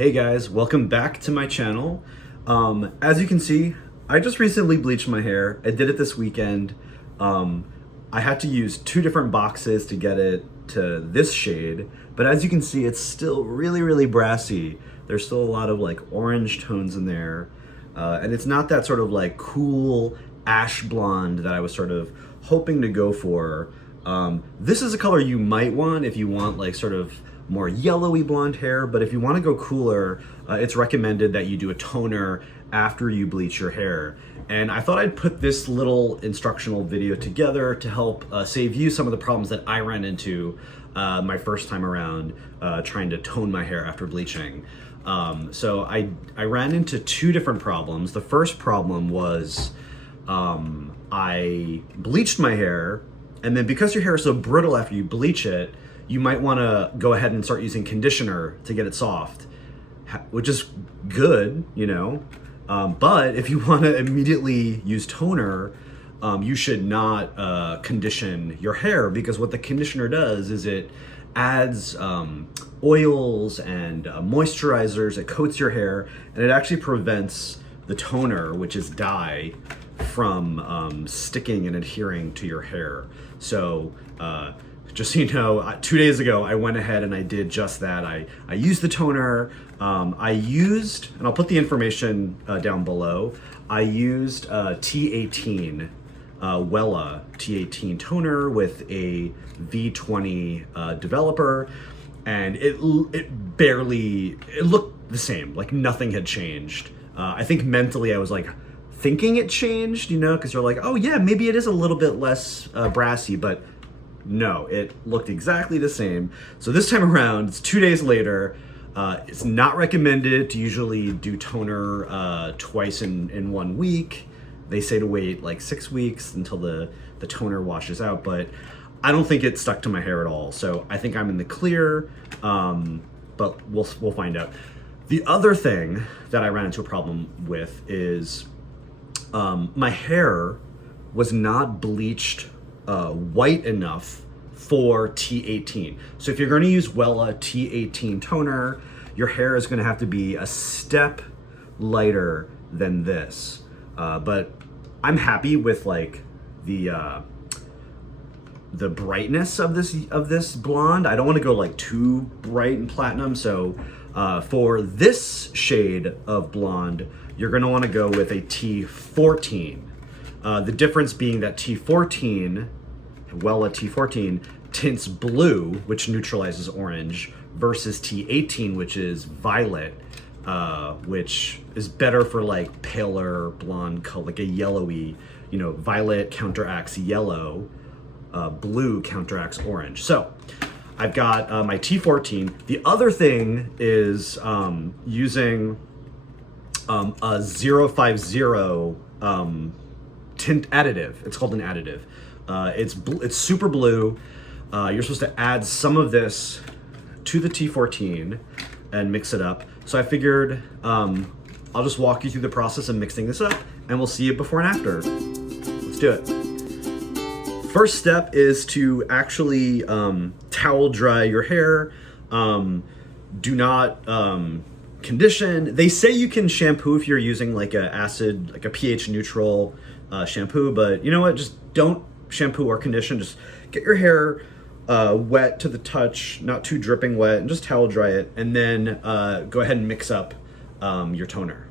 Hey guys, welcome back to my channel. As you can see, I just recently bleached my hair. I did it this weekend. I had to use two different boxes to get it to this shade, but as you can see, it's still really brassy. There's still a lot of like orange tones in there, and it's not that sort of like cool ash blonde that I was sort of hoping to go for. This is a color you might want if you want like sort of more yellowy blonde hair, but if you want to go cooler, it's recommended that you do a toner after you bleach your hair. And I thought I'd put this little instructional video together to help save you some of the problems that I ran into my first time around trying to tone my hair after bleaching. So I ran into two different problems. The first problem was I bleached my hair, and then because your hair is so brittle after you bleach it, you might want to go ahead and start using conditioner to get it soft, which is good, you know. But if you want to immediately use toner, you should not condition your hair, because what the conditioner does is it adds oils and moisturizers, it coats your hair, and it actually prevents the toner, which is dye, from sticking and adhering to your hair. So just so you know, 2 days ago, I went ahead and I did just that. I used the toner. I used, and I'll put the information down below, I used T18, Wella T18 Toner with a V10 Developer, and it looked the same, like nothing had changed. I think mentally I was like thinking it changed, you know, because you're like, oh yeah, maybe it is a little bit less brassy, but no, it looked exactly the same. So this time around, it's 2 days later. It's not recommended to usually do toner twice in 1 week. They say to wait like 6 weeks until the toner washes out, but I don't think it stuck to my hair at all. So I think I'm in the clear, but we'll find out. The other thing that I ran into a problem with is my hair was not bleached white enough for T18. So if you're going to use Wella T18 toner, your hair is going to have to be a step lighter than this. But I'm happy with like the brightness of this blonde. I don't want to go like too bright and platinum. So for this shade of blonde, you're going to want to go with a T14. The difference being that T14, Wella T14, tints blue, which neutralizes orange, versus T18, which is violet, which is better for like paler blonde color, like a yellowy, you know, violet counteracts yellow, blue counteracts orange. So I've got my T14. The other thing is using a 050 tint additive. It's called an additive. It's super blue. You're supposed to add some of this to the T14 and mix it up. So I figured I'll just walk you through the process of mixing this up, and we'll see it before and after. Let's do it. First step is to actually towel dry your hair. Do not condition. They say you can shampoo if you're using like a pH neutral shampoo, but you know what? Just don't shampoo or condition. Just get your hair wet to the touch, not too dripping wet, and just towel dry it, and then go ahead and mix up your toner.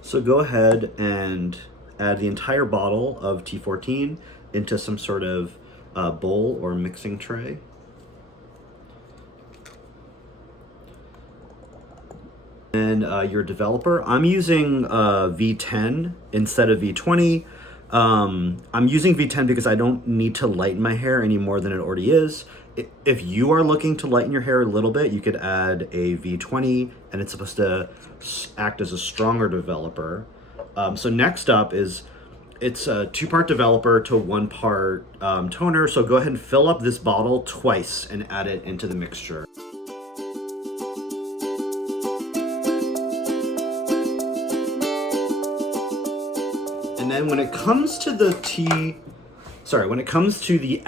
So go ahead and add the entire bottle of T14 into some sort of bowl or mixing tray. And your developer, I'm using V10 instead of V20. I'm using V10 because I don't need to lighten my hair any more than it already is. If you are looking to lighten your hair a little bit, you could add a V20, and it's supposed to act as a stronger developer. So next up is, it's a 2-part developer to 1-part toner. So go ahead and fill up this bottle twice and add it into the mixture. And then when it comes to the when it comes to the 050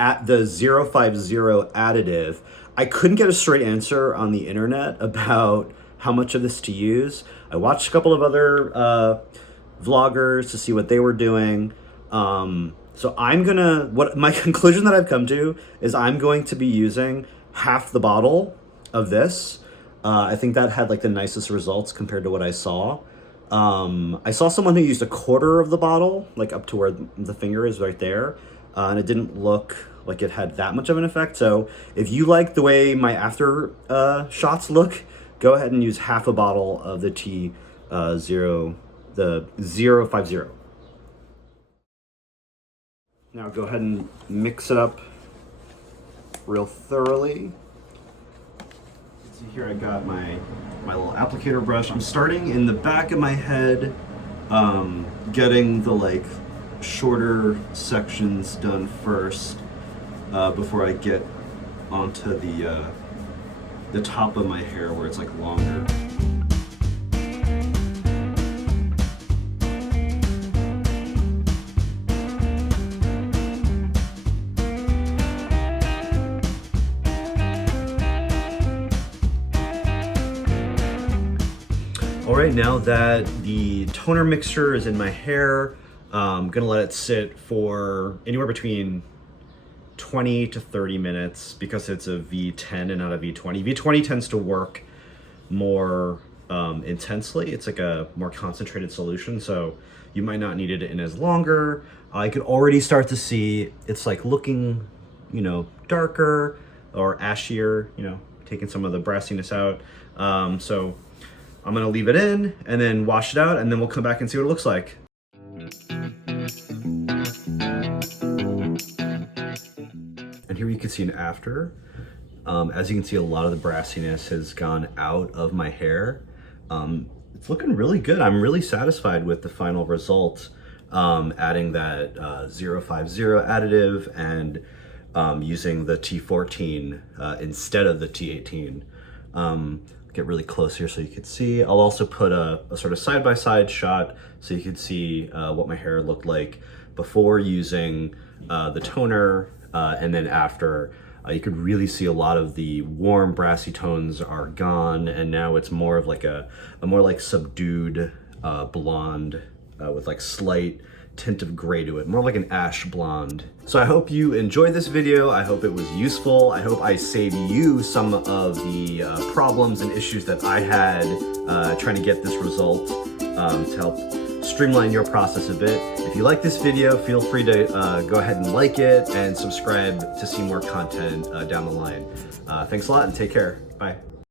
additive, I couldn't get a straight answer on the internet about how much of this to use. I watched a couple of other vloggers to see what they were doing. So what my conclusion that I've come to is I'm going to be using half the bottle of this. I think that had like the nicest results compared to what I saw. I saw someone who used a quarter of the bottle, like up to where the finger is right there. And it didn't look like it had that much of an effect. So if you like the way my after shots look, go ahead and use half a bottle of the the 050. Now go ahead and mix it up real thoroughly. See here, I got my little applicator brush. I'm starting in the back of my head, getting the like shorter sections done first before I get onto the top of my hair where it's like longer. All right, now that the toner mixture is in my hair, I'm gonna let it sit for anywhere between 20 to 30 minutes because it's a V10 and not a V20. V20 tends to work more intensely. It's like a more concentrated solution, so you might not need it in as longer. I could already start to see it's like looking, you know, darker or ashier, you know, taking some of the brassiness out. So I'm gonna leave it in and then wash it out, and then we'll come back and see what it looks like. And here you can see an after. As you can see, a lot of the brassiness has gone out of my hair. It's looking really good. I'm really satisfied with the final result. Adding that 050 additive and using the T14 instead of the T18. Get really close here so you can see. I'll also put a sort of side-by-side shot so you can see what my hair looked like before using the toner and then after. You could really see a lot of the warm brassy tones are gone, and now it's more of like a more like subdued blonde with like slight tint of gray to it, more like an ash blonde. So I hope you enjoyed this video. I hope it was useful. I hope I saved you some of the problems and issues that I had trying to get this result to help streamline your process a bit. If you like this video, feel free to go ahead and like it and subscribe to see more content down the line. Thanks a lot and take care. Bye.